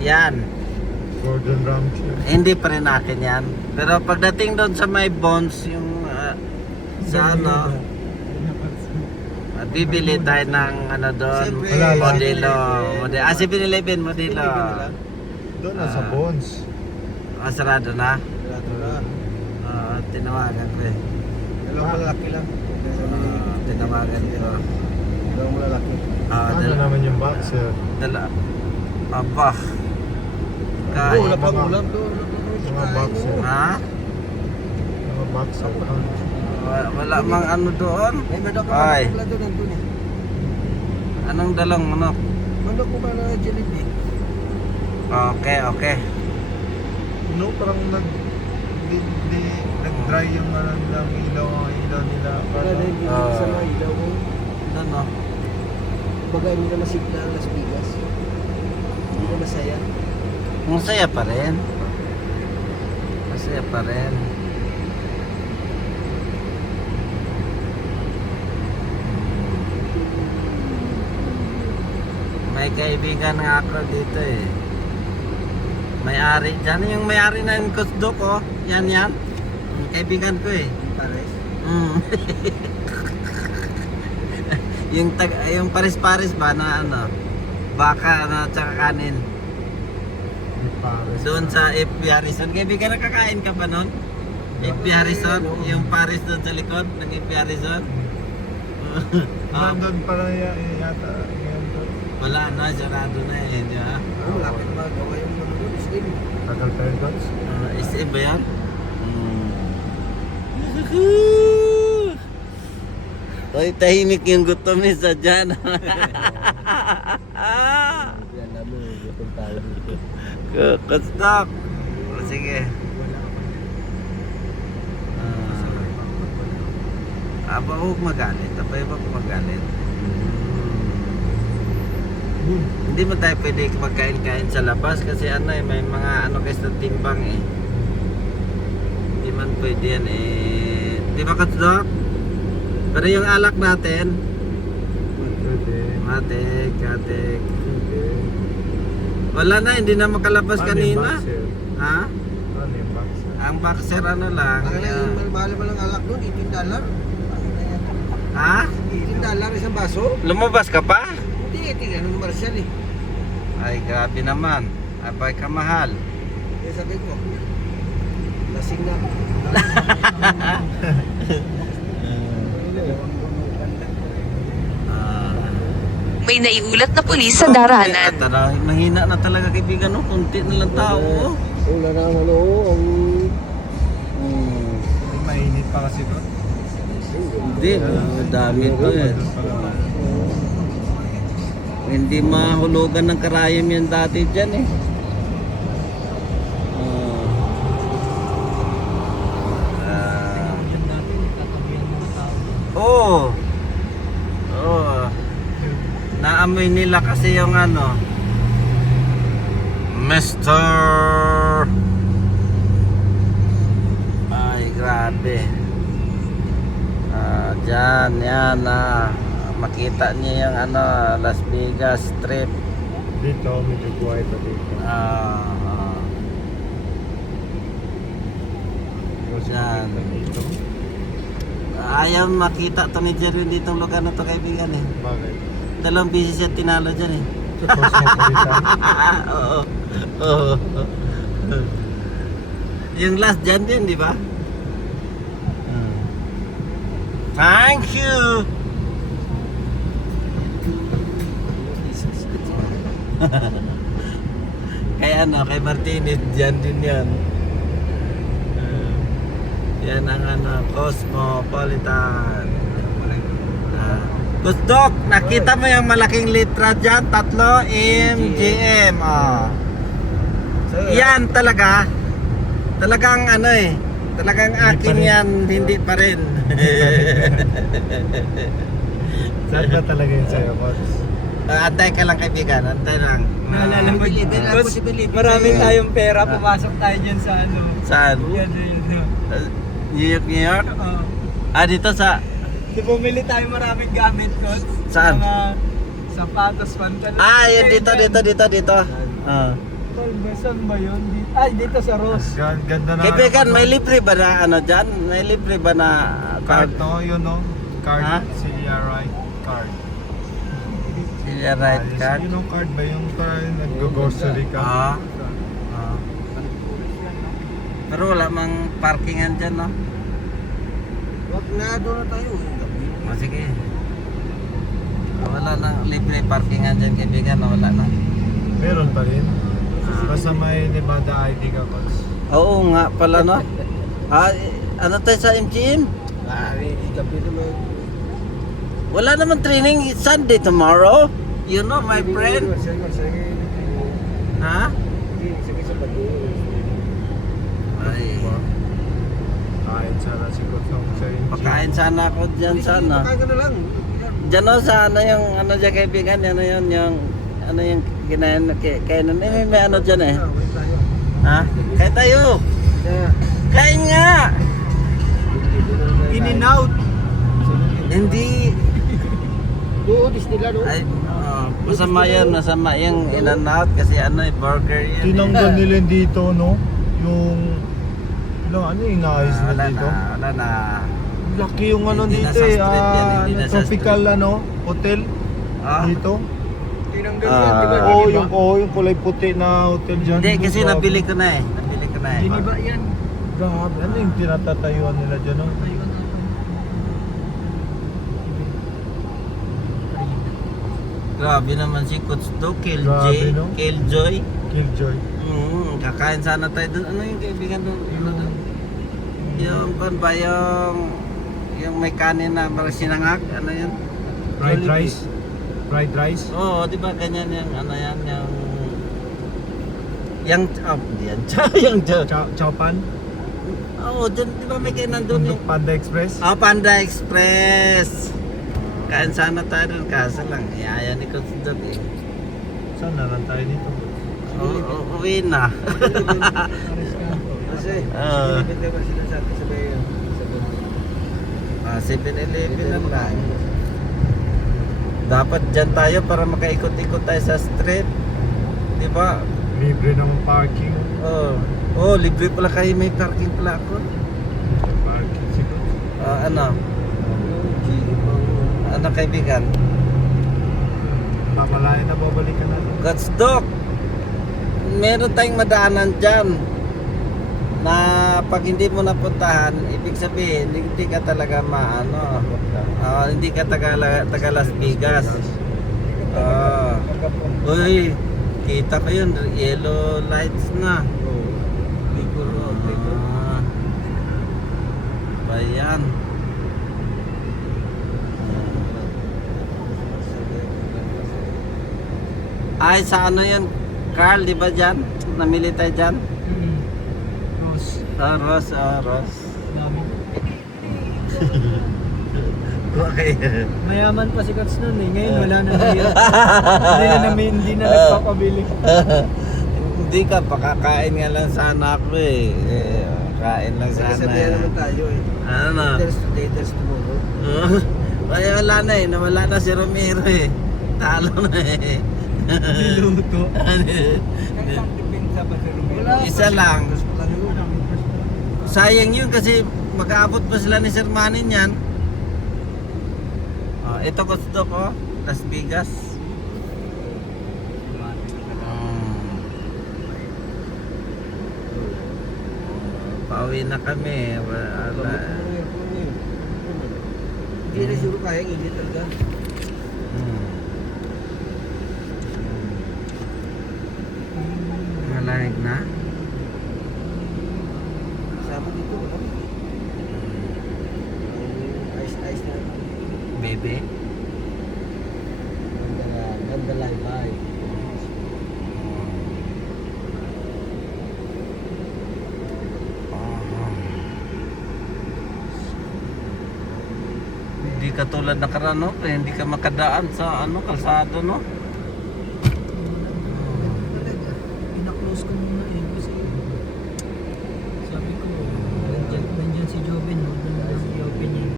Yan. Gordon Ramsay. Hindi pa rin akin yan. Pero pagdating doon sa may bonds, yung sa ano, bibili tayo ng ano doon, Siyempre, modelo. Ah, si 7-Eleven, modelo. Doon na sa Bonds. Sarado na. Sarado na. Tinawagan ko eh. Dalawang malalaki lang. Tinawagan ko. Dalawang malalaki. Ano naman yung boxer? Dala. Aba. Wala Kahit. pang ulam doon. Mga boxer. Ha? Mga boxer. Wala mang ano doon. May manok ka Ay. manok doon nandun eh. Anong dalang manok? Manok ko ba na Jollibee? Okay. No, parang nag-dry yung ano nilang ilaw nila. Para dahil hindi sa mga ilaw ko. Doon no? Baga hindi na masigla ang Las Vegas. Hindi na masaya. Masaya pa rin. Masaya pa rin. May kaibigan nga ako dito eh. May-ari dyan. Yung may-ari na yung kusdok oh. Yan. Yung kaibigan ko eh. Pares. Yung pares-pares ba na ano? Baka na tsaka kanin. Doon sa FB Harrison. Kaibigan, nakakain ka ba nun? FB Harrison? Yung Paris doon sa likod ng FB Harrison? Nandun pala yata. Ngayon to. Wala na, sarado na eh. Di ba? Malapit na magawa yung ano doon. Slim. Tagal tayo doon. SM ba yan? Hoy, tahimik yung gutom ni sa dyan. Yan namin. Itong tao dito. Kustok. Sige. Aba, huwag magalit. Abay, huwag magalit. Hindi mo tayo pwede magkain-kain sa labas kasi ano eh, may mga ano kayo sa timbang eh. Hindi man pwede yan eh. Di ba Kustok? Pero yung alak natin, matik. Wala na, hindi na makalabas kanina. Ha? Ano yung boxer? Ang boxer ano lang. Ang mahal mo lang alak doon, $18. Ha? $18 isang baso? Lumabas ka pa? Hindi, tingnan ng Marshall eh. Ay, grabe naman. Abay ka mahal. Kaya sabi ko, lasing na. May naiulat na pulis sa daranan. Mahina na talaga kaibigan, no? Kunti na lang tao. Oh. Wala na ano, ang... Mainit pa kasi doon. Hindi, madami to eh. Hindi mahulugan ng karayom yan dati dyan eh. Oo. Naamoy nila kasi yung ano, Mr. Ay, grabe. Dyan, yan makita niyo yung ano, Las Vegas Strip. Dito, medyo buhay pa dito. Yan. Dito. Ayaw makita to ni Jerwin ditong lugar na to kaibigan eh. Bakit? 2 beses siya tinalo dyan eh. Sa Cosmopolitan. Oo. Yung last dyan din, di ba? Thank you! Kaya ano, kay Martinez dyan din yan. Yan ang ano, Cosmopolitan. Kustok, nakita mo yung malaking litra dyan? 3 MGM. Yan talaga. Talagang ano eh. Talagang akin yan, hindi pa rin. Saan ba talaga yun sa'yo, Coach? Antay ka lang kaibigan, antay lang. Naalala mo, Tapos marami tayong pera, pumasok tayo dyan sa ano. Saan? Yan. New York, New York? Oo. Dito sa... Di bumili tayo maraming gamit, Coach. Saan? Mga sapatos, pantalon. Yun dito. Saan ba yun? Ay, dito sa Ross. Ganda na. Kaibigan, may libre ba na ano dyan? May libre ba na card card? to, yun no? Card, Ha? CDRI card. Sila right card? Yun ang card ba yung nag-grocery ka? Ah. Ah. Pero wala mang parkingan dyan, no? Wag na doon na tayo. O sige. Wala na libre parkingan dyan, kaibigan. Wala na. Meron pa rin. Basta may Nevada ID ka, Coach. Oo nga pala, no? Ah, ano tayo sa MGM? Gabi naman. Wala naman training Sunday tomorrow. You know, my friend. Ha? Ay, Kain sana si Coach ng sa pakain sana ako dyan sana. Pakain ka na lang. Diyan o sa ano yung ano dyan kaibigan, ano yun yung ano yung kinain kainan may ano dyan eh. Wait tayo. Ha? Kaya tayo. Kain nga. In and out. Hindi. Doon, nila no? Ay, masama yan, masama yung in and out kasi ano burger yan. Tinanggal nila yung dito, no? Yung ano yung inaayos na Wala dito? na, wala na. Laki yung ano Hindi na dito sa eh. street yan, hindi na sa Tropical ano, hotel Ah? dito. Tinanggal Ah. yan, di ba? Oo, yung kulay puti na hotel dyan. Hindi kasi Grabe. nabili ko na eh. Nabili ko na eh. Giniba yan. Grabe, ano yung tinatatayuan nila dyan, no? Grabe naman si Coach Do, Grabe, no? Killjoy. Killjoy. Kakain sana tayo doon. Ano yung kaibigan doon? Ano doon? Yung pan ba yung may kanin na parang sinangag? Ano yun? Fried Jollibee. rice. Fried rice. Oo, di ba ganyan yung ano yan, yung di yan, yung Chow pan. Oo, dyan, di ba may kainan doon yung Panda Express. Panda Express. Kain sana tayo doon, kaso lang, iaya ni Coach doon eh. Saan na lang tayo dito? Uwi na. Kasi, Ah. sinipit naman sila sa atin sa bayan. 7-Eleven na lang. Dapat dyan tayo para makaikot-ikot tayo sa street. Di ba? Libre ng parking. Oh, libre pala kayo, may parking pala ako. Parking siguro. Ano kaibigan? Mamalayan na babalikan natin. God's Dog. Meron tayong madaanan dyan na pag hindi mo napuntahan, ibig sabihin, hindi ka talaga maano. Hindi ka taga Las Vegas. Uy, kita ko yun, yellow lights na. Bayan. Ay, sa ano yun? Carl, di ba dyan? Namili tayo dyan? Ross. Ross. Dami. Okay. Mayaman pa si Coach nun eh. Ngayon wala na yan. Hindi na nagpapabili. Hindi ka, pakakain nga lang sana ako eh. Kain lang sana. Sasabihan naman tayo eh. Ano? There's today, there's tomorrow. Ay, wala na eh. Nawala na si Romero eh. Talo na eh. Niluto. Isa lang. Sayang yun kasi mag-aabot pa sila ni Sir Manny niyan. Ito gusto ko, Las Vegas. Pauwi na kami. Wala. Hindi na siguro kaya init talaga. Malamig na? Sama dito, wala. Ice na. Bebe? Ganda live. Hindi katulad nakaraan, no? Hindi ka makadaan sa kalsada, no?